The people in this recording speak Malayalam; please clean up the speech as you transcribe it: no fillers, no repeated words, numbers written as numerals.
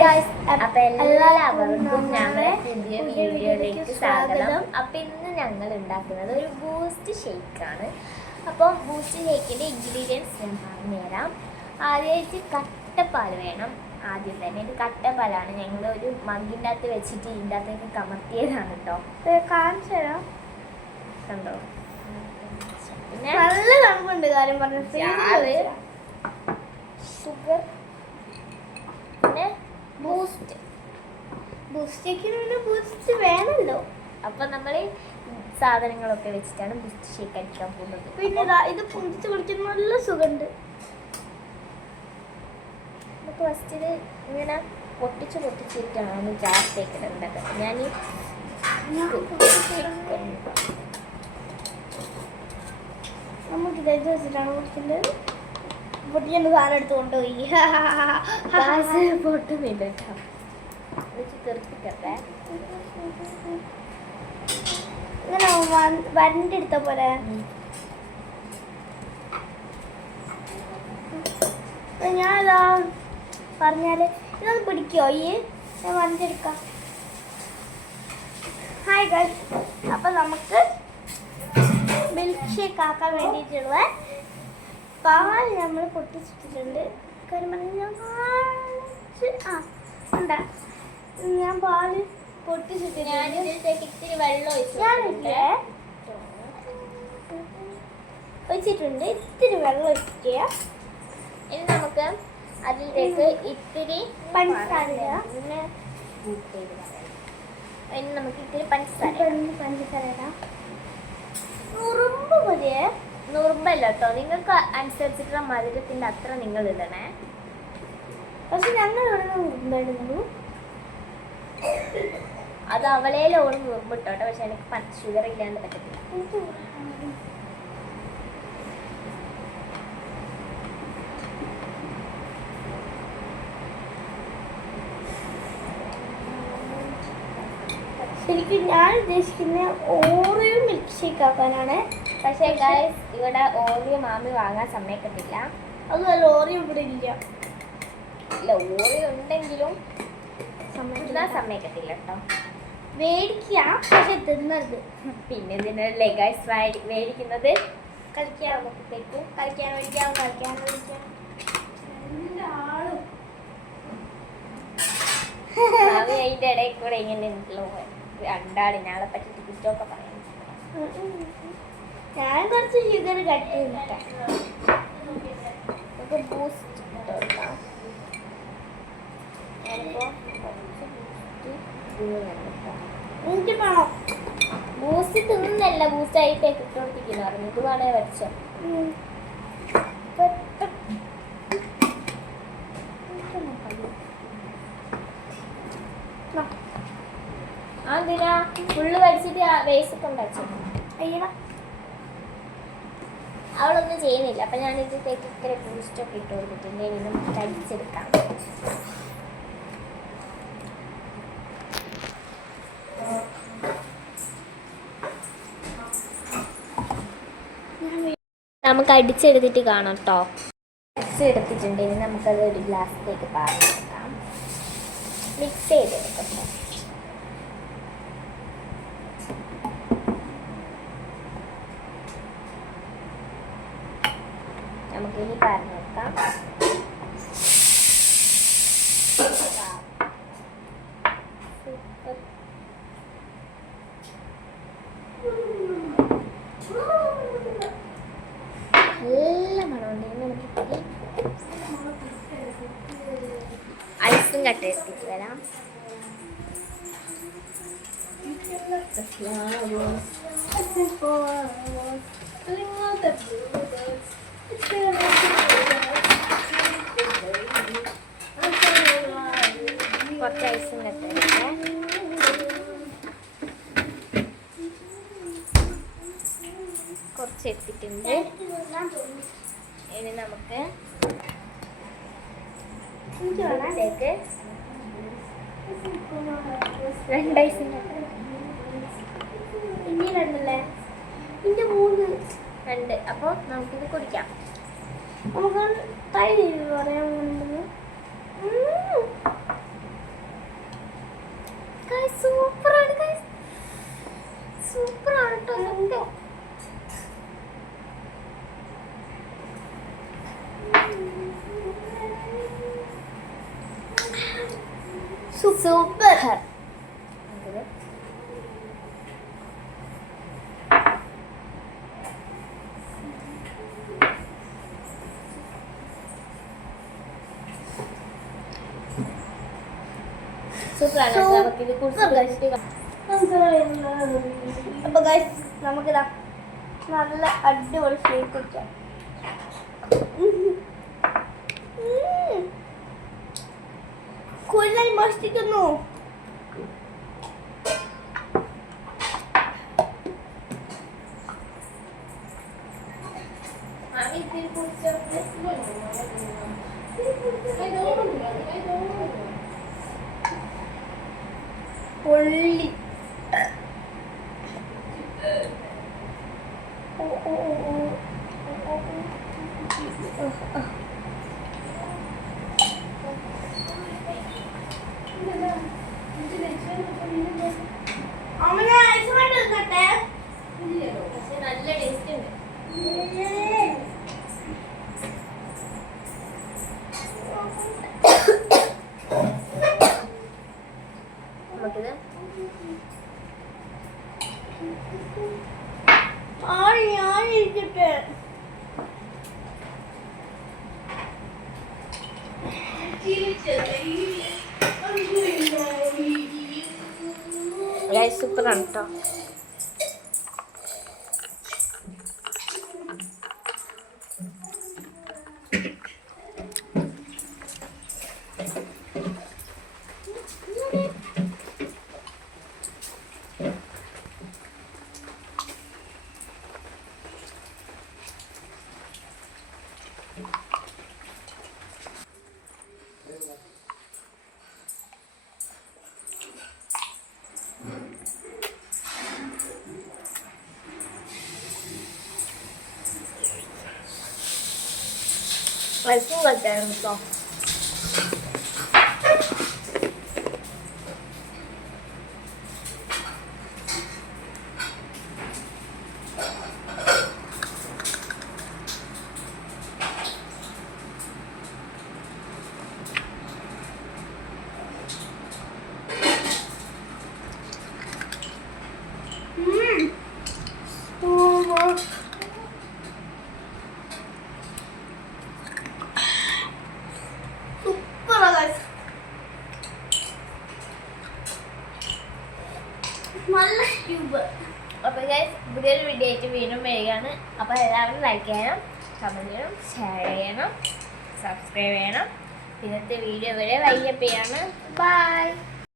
അപ്പൊ എല്ലാവർക്കും ഞങ്ങളുടെ പുതിയ വീഡിയോയിലേക്ക് സ്വാഗതം. അപ്പൊ ഇന്ന് ഞങ്ങൾ ഉണ്ടാക്കുന്നത് ഒരു ബൂസ്റ്റ് ഷേക്കാണ്. അപ്പം ബൂസ്റ്റ് ഷേക്കിന്റെ ഇൻഗ്രീഡിയൻസ് ഞാൻ പറഞ്ഞുതരാം. ആദ്യമായിട്ട് കട്ടപ്പാൽ വേണം. ആദ്യം തന്നെ ഇത് കട്ടപ്പാലാണ്. ഞങ്ങൾ ഒരു മഗ്ഗിൻ്റെ അകത്ത് വെച്ചിട്ട് ഇതിൻ്റെ അകത്തേക്ക് കമർത്തിയതാണ് കേട്ടോ. കാണിച്ചു തരാം. കണ്ടോ? പിന്നെ നല്ല തണുപ്പുണ്ട്. കാര്യം പറഞ്ഞു ഷുഗർ, പിന്നെ ബൂസ്റ്റ്. ബൂസ്റ്റ് വേണമല്ലോ. അപ്പൊ നമ്മൾ സാധനങ്ങളൊക്കെ വെച്ചിട്ടാണ് ബൂസ്റ്റ് ഷേക്ക് അടിക്കാൻ പോകുന്നത്. പിന്നെ ഇത് പൊടിച്ച് കുടിക്കുന്ന നല്ല സുഖമുണ്ട്. നമുക്ക് ഫസ്റ്റ് ഇത് ഇങ്ങനെ പൊട്ടിച്ചിട്ടാണ് ജാറിലേക്ക് ഇടേണ്ടത്. നമുക്ക് ഇത് വെച്ചിട്ടാണ് കുടിക്കേണ്ടത്. പൊട്ടിക്കേണ്ട സാധനം എടുത്ത് കൊണ്ടുപോയി പൊട്ടുന്നില്ല കേട്ടോ. തെറിപ്പിക്കട്ടെ. ഇങ്ങനെ വരണ്ടി എടുത്ത പോലെ ഞാനിതാ പറഞ്ഞാല് ഇതൊന്ന് പിടിക്കോ? ഞാൻ വരണ്ടെടുക്കാം. ഹായ് ഗൈസ്, അപ്പൊ നമുക്ക് മിൽക്ക് ഷേക്ക് ആക്കാൻ വേണ്ടിയിട്ടുള്ള പാൽ നമ്മൾ പൊട്ടിച്ചിട്ടിട്ടുണ്ട്. കാര്യം പറഞ്ഞാൽ ഞാൻ പാല് പൊട്ടിച്ചിട്ടിട്ടുണ്ട്. ഇത്തിരി വെള്ളം ഒഴിച്ചിട്ടുണ്ട്. ഇത്തിരി വെള്ളം ഒഴിക്കുക. ഇനി നമുക്ക് അതിലേക്ക് ഇത്തിരി പഞ്ചസാര. ഇനി നമുക്ക് ഇത്തിരി പഞ്ചസാര ഇടാം. നുറുമ്പ് മതിയേ. നുറുമ്പല്ല കേട്ടോ, നിങ്ങൾക്ക് അനുസരിച്ചിട്ടുള്ള മധുരത്തിന്റെ അത്ര നിങ്ങൾ ഇടണേ. പക്ഷെ ഞങ്ങൾ ഇവിടെ നുറുമ്പിടുന്നു. അത് അവളേലോട് നുറുമ്പിട്ടോട്ടെ. പക്ഷെ എനിക്ക് ഷുഗർ ഇല്ലാണ്ട് പറ്റത്തില്ല. ശരിക്കും ഞാൻ ഉദ്ദേശിക്കുന്ന ഓറിയോ മിൽക്ക് ഷേക്ക് ആക്കാനാണ്. പക്ഷേ ഗൈസ്, ഇവിടെ ഓറിയോ മാമി വാങ്ങാൻ സമ്മതിക്കത്തില്ല. അതുമല്ല, ഓറിയോ ഇവിടെ ഇല്ല. ഓറിയോ ഉണ്ടെങ്കിലും സമ്മതിക്കത്തില്ല കേട്ടോ. മേടിക്കാം, പക്ഷെ തിന്നരുത്. പിന്നെ ഇതിനല്ലേ ഗൈസ് മേടിക്കുന്നത്? കളിക്കാൻ നമുക്കത്തേക്കും കളിക്കാൻ മേടിക്കാം. മാമി അതിന്റെ ഇടയിൽ കൂടെ ഇങ്ങനെ രണ്ടാളി ഞങ്ങളെ പറ്റിട്ട് കുറ്റമൊക്കെ പറയാം. ഞാൻ കുറച്ച് ഷുഗർ കട്ട് ചെയ്തിട്ടാ. നമുക്ക് ബൂസ്റ്റ് ഇട്ടോക്കാം. എനിക്ക് വേണം ബൂസ്റ്റ് തിന്നല്ല, ബൂസ്റ്റ് ആയിട്ടേക്ക് ഇട്ടോണ്ടിരിക്കുന്നു പറഞ്ഞു. ഇത് വേണേ വരച്ചോ. അതിനാ ഫുള്ള് വരച്ചിട്ട് വേസ്റ്റ് ഉണ്ടാച്ചു. അയ്യടാ, അവളൊന്നും ചെയ്യുന്നില്ല. അപ്പൊ ഞാൻ ഇതിലേക്ക് ഇത്ര ബൂസ്റ്റൊക്കെ ഇട്ട് കൊടുത്തിട്ടുണ്ട്. ഇനി നമുക്ക് കഴിച്ചെടുക്കാം. നമുക്ക് അടിച്ചെടുത്തിട്ട് കാണാം കേട്ടോ. അടിച്ചെടുത്തിട്ടുണ്ട്. ഇനി നമുക്കത് ഒരു ഗ്ലാസ്സിലേക്ക് പാർന്നെടുക്കാം. മിക്സ് ചെയ്തെടുക്കട്ടോ. നമുക്കിനി പാർന്നെടുക്കാം. നല്ല മണമുണ്ട്. നമുക്ക് ഐസും കട്ട് എടുത്തിട്ട് വരാം. കുറച്ച് ഐസും കട്ട് എടുക്കാം. കുറച്ച് എടുത്തിട്ടുണ്ട്. ഇനി നമുക്ക് ഇതിലേക്ക് രണ്ട് ഐസും ഇനി രണ്ടല്ലേ? ഇന്റെ മൂന്ന് രണ്ട്. അപ്പോൾ നമുക്കിത് കുടിക്കാം. നമുക്ക് ട്രൈ ചെയ്ത് പറയാൻ സൂപ്പർ. അപ്പൊ ഗൈസ് നമുക്കിതാ നല്ല അടിപൊളി ഷേക്ക് കുടിക്കാം. കൂടുതൽ മോഷ്ടിക്കുന്നു. പൊള്ളി. അമ്മ ഐസ്മായിട്ട് എടുക്കട്ടെ. നല്ല ടേസ്റ്റ് ഉണ്ട്. നമുക്കിത് ഞാനിരിക്കട്ടെ. സൂപ്പറാണ് കേട്ടോ. ഐസും കളിച്ചായിരുന്നു കേട്ടോ. നല്ല ക്യൂബ്. അപ്പോൾ ഗൈസ് പുതിയൊരു വീഡിയോ ആയിട്ട് വീണ്ടും വരികയാണ്. അപ്പോൾ എല്ലാവരും ലൈക്ക് ചെയ്യണം, കമൻറ്റ് ചെയ്യണം, ഷെയർ ചെയ്യണം, സബ്സ്ക്രൈബ് ചെയ്യണം. ഇന്നത്തെ വീഡിയോ വരെ വൈകിയപ്പോഴാണ്. ബൈ.